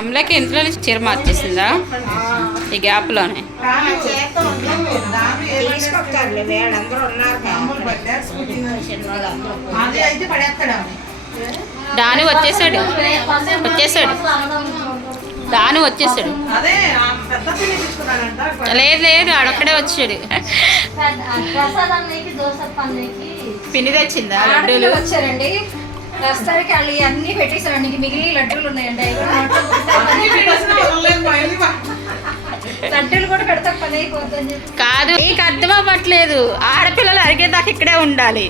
అమలకి ఇంట్లో నుంచి చీర మార్చేసిందా ఈ గ్యాప్లోనే? డాను వచ్చేసాడు లేదు లేదు ఆడొక్కడే వచ్చాడు. పిన్ని తెచ్చిందా లడ్డూలు? వచ్చారండి ప్రస్తుతానికి వాళ్ళు అన్ని పెట్టేసారండి. మిగిలిన లడ్డూలు ఉన్నాయండి. లడ్డూలు కూడా పెడతా పని అయిపోతుంది. కాదు నీకు అర్థం అవ్వట్లేదు. ఆడపిల్లలు అరిగేదాకా ఇక్కడే ఉండాలి.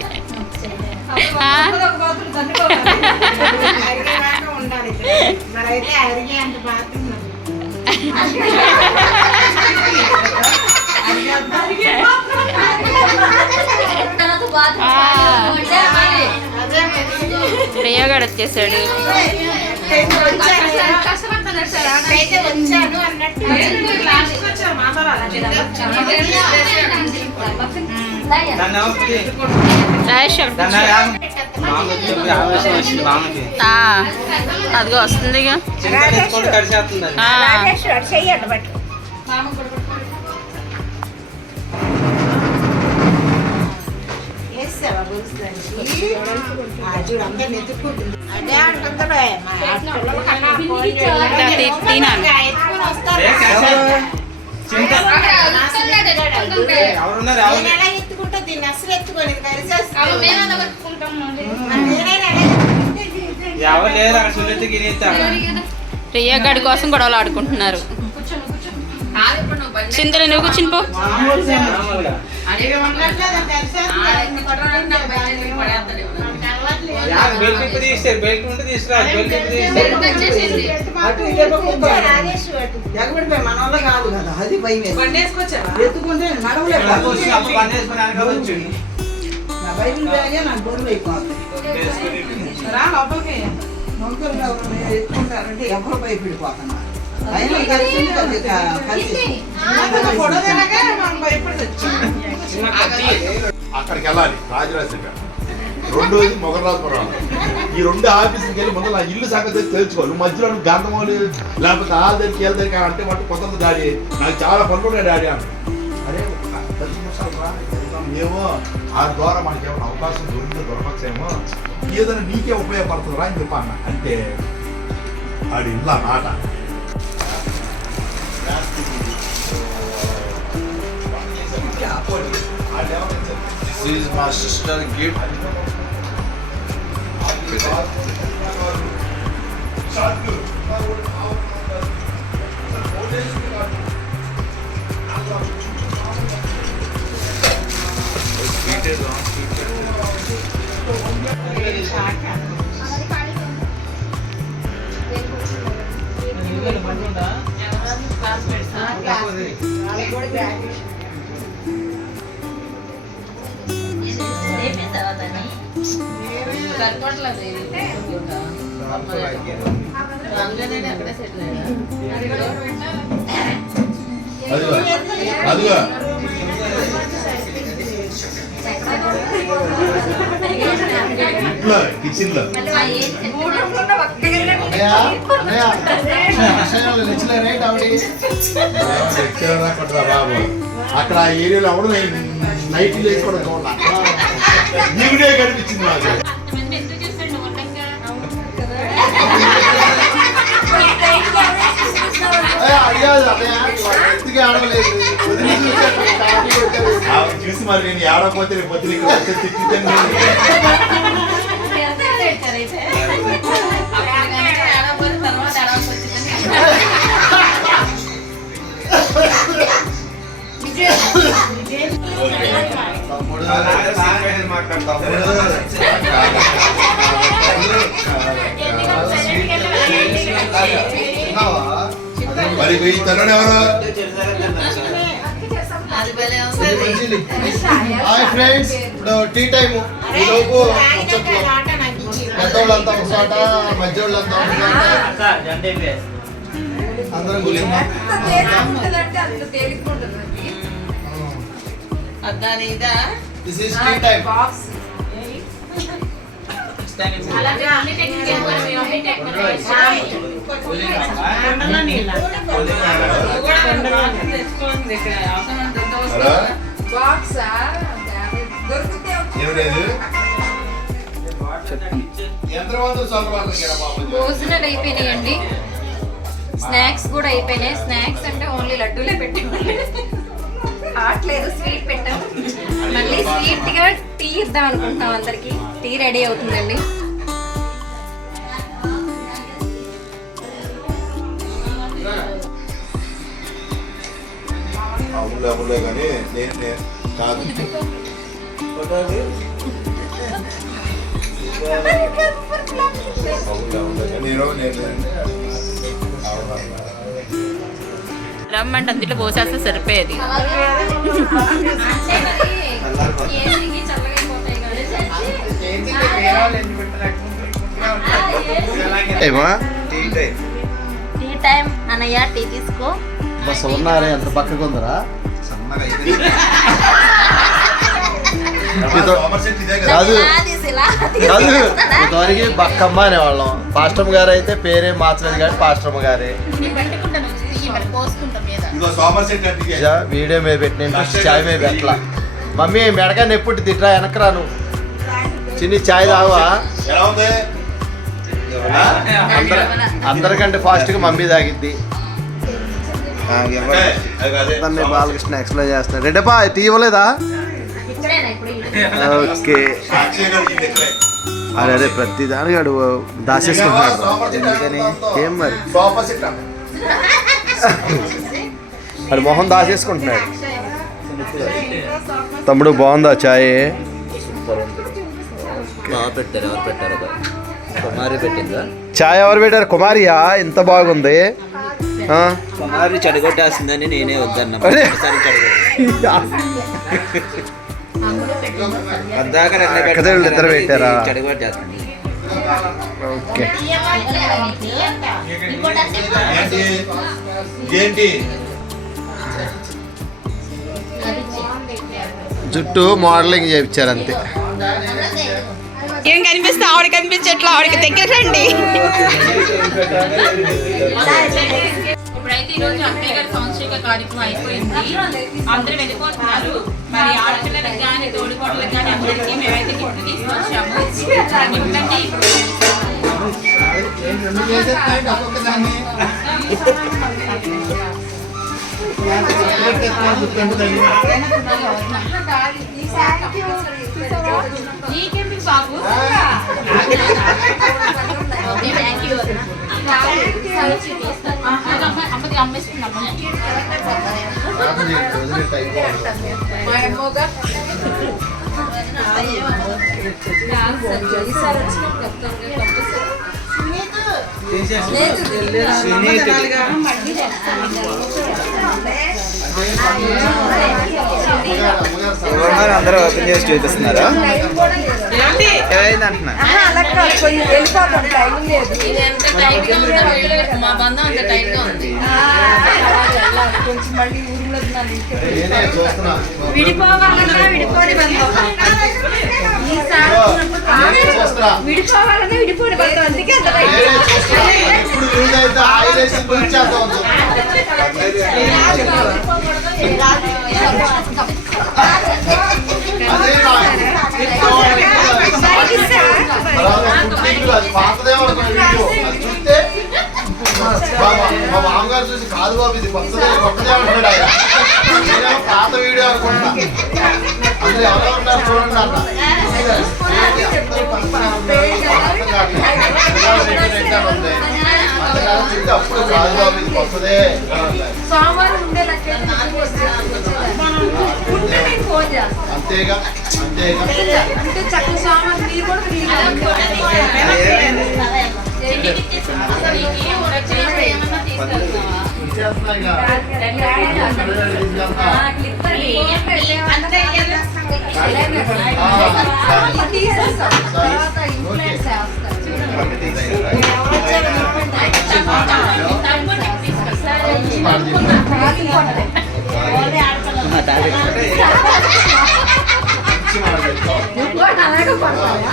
ప్రియగాడు వచ్చేసాడు. అదిగో వస్తుంది. ప్రియగాడి కోసం గొడవలు ఆడుకుంటున్నారు. చింతలు నువ్వు కూర్చుని పో. ఎత్తుకుంటారంటే ఎవరు భయపడిపోతున్నారు. అక్కడికి వెళ్ళాలి రాజరాజేఖ, రెండోది మొగలరాజపురం. ఈ రెండు ఆఫీసుకి వెళ్ళి ముందు నా ఇల్లు సంగతి తెలుసుకోవాలి. మధ్యలో గంధమౌళి లేకపోతే ఆ దగ్గరికి వీళ్ళ దగ్గరికి అంటే మటు కొత్త డాడీ నాకు చాలా పనులు ఉన్నాయి డాడీ అని. అరే 10 నిమిషాలు రా, ఏమో ఆ ద్వారా మనకి ఏమైనా అవకాశం దొరకచ్చేమో, ఏదైనా నీకే ఉపయోగపడుతుందిరా అని చెప్పాను. అంటే ఆడి ఇంట్లో మాట This is my sister gift. అదిగా ఇంట్లో కిచెన్ లో బాబు అక్కడ ఆ ఏరియాలో ఎవడు నైట్ వేసుకోవడం చూడాలి. నీకునే కనిపించింది నాకు. చూసి మరి నేను ఆడకపోతే రేపు పొద్దున మరి ఈ తరుణ్ ఎవరు? హాయ్ ఫ్రెండ్స్, ఇప్పుడు టీ టైమ్. ఈలోపు పెద్దోళ్ళంతా ఒక చోట, మధ్యోళ్ళంతా ఒక చోట, అందరం this is tea time. Hello బాక్సా దొరికితే ఏమిటది ఎంతమంది సొంత భోజనాలు అయిపోయినాయండి, స్నాక్స్ కూడా అయిపోయినాయి. స్నాక్స్ అంటే ఓన్లీ లడ్డూలే పెట్టాము, ఆట్లేదు స్వీట్ పెట్టాము. మళ్ళీ స్వీట్ గా టీ ఇద్దాం అనుకుంటున్నాం అందరికి. టీ రెడీ అవుతుందండి. అవునులే కానీ నేను కాదు రమ్మంటే అందులో పోసేస్తే సరిపోయేది. ఏసీకి చల్లగా అయిపోతాయి కదా. ఏమా టీ టైం అన్నయ్య, టీ తీసుకో. బస్ ఉన్నారే ఎంత పక్కకు ఉందరా. కాదు కాదు ఇదివరకు బక్కమ్మ అనేవాళ్ళం. పాస్టమ్ గారు అయితే పేరే మార్చలేదు కానీ పాస్టమ్ గారే. ఇదిగో సోమర్ సెట్ అంటే వీడియో మీద పెట్టిన చాయ్ మీద పెట్టలా. మమ్మీ మెడకాన్ని ఎప్పుడు తిట్రా వెనకరా నువ్వు. చిన్ని చాయ్ తాగవా? ఎలా ఉంది అందరికంటే ఫాస్ట్ గా మమ్మీ తాగిద్ది. బాలకృష్ణ ఎక్స్ప్లెయిన్ చేస్తున్నాడు. రెడ్డపా టీ ఇవ్వలేదా? ఓకే అరే అరే ప్రతి దానికి అడు దాచేసుకుంటున్నాడు. ఎందుకని ఏం మరి సోఫా సెట్ అది మొహం దాచేసుకుంటున్నాడు. తమ్ముడు బాగుందా చాయ్? పెట్టారు. ఎవరు పెట్టారు? కుమారి పెట్టిందా? చాయ్ ఎవరు పెట్టారు? కుమారియా? ఇంత బాగుంది. కుమారి చెడగొట్టేస్తుందని నేనే వద్దన్నా. అరే. కథలు ఇద్దరు పెట్టారా? చెడగొట్టేస్తుంది. ఓకే ఏంటి జుట్టు మోడలింగ్ చేయించారు అంతే. ఏం కనిపిస్తే ఆవిడ కనిపించట్లా, ఆవిడకి దగ్గర రండి. ఇప్పుడైతే ఈరోజు అక్కయ్య గారి సంవత్సరిక కార్యక్రమం అయిపోయింది. అందరూ వెళ్ళిపోతున్నారు. మరి ఆడపిల్లలకు కానీ తోడుకోవడానికి కానీ అందరికీ మేమైతే గిఫ్ట్ తీసుకొచ్చాము. నీకేమి బాబు? అమ్మకి అమ్మేస్తున్నాం. అందరూ ఓపెన్ చేసి చూపిస్తున్నారా? ఏమైంది అంటున్నా? మా బంధం అంత టైట్ గా ఉంది. విడిపోవాలన్నా విడిపోని బంధం, విడిపోవాలన్నా విడిపోని బంధం. అందుకే అంత మా మామగారు చూసి కాదు బాబు ఇది కొత్తదే కొత్తదే అంటాడు ఆయన. నేనేమో పాత వీడియో అనుకుంటా. అందులో ఎవరో ఉన్నారు చూడండి అన్న. అప్పుడు కాదు బాబు ఇది కొత్తదే. సోమవారం ఉండే ఫోన్ చేస్తాను. అంతేగా అంతేగా. అంటే చక్కగా సోమవారం మీరు కూడా ఇచ్చి మనం పెట్టుకోవాలి. అలాగే పడతావా?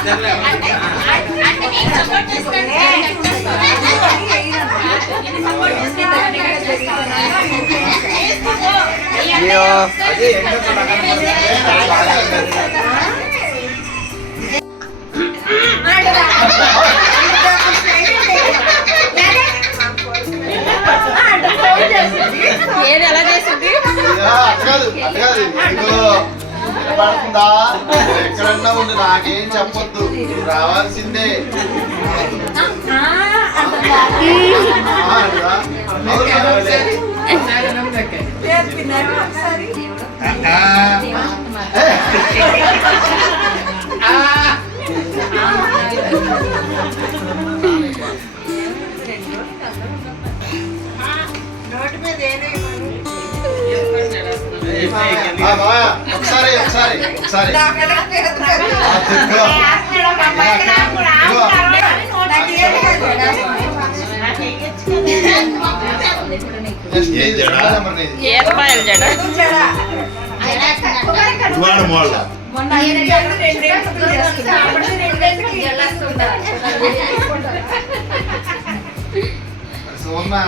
అంటే మీకు సపోర్ట్ చేస్తాను అయ్యో. అదే ఎండకు ఏది ఎలా చేసింది అట్కాదు ఇదిగో పడుతుందా ఎక్కడన్నా ఉండి నాకేం చెప్పొద్దు నువ్వు రావాల్సిందే నోటి మీద ఏనేమని ఒకసారి ఏర్పాయలు జడ ఇవాళ మోళ్ళ మొన్న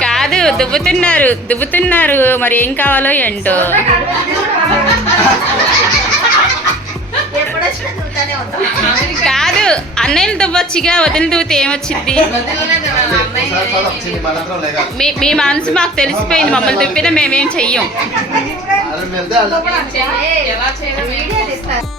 కాదు దువ్వుతున్నారు మరి ఏం కావాలో ఏంటో కాదు అన్నయ్యని దువ్వచ్చుగా వదిలి దువ్వుతే ఏమొచ్చింది మీ మనసు మాకు తెలిసిపోయింది మమ్మల్ని దువ్వినా మేమేం చెయ్యం వెళ్తే ఎలా చేయాలి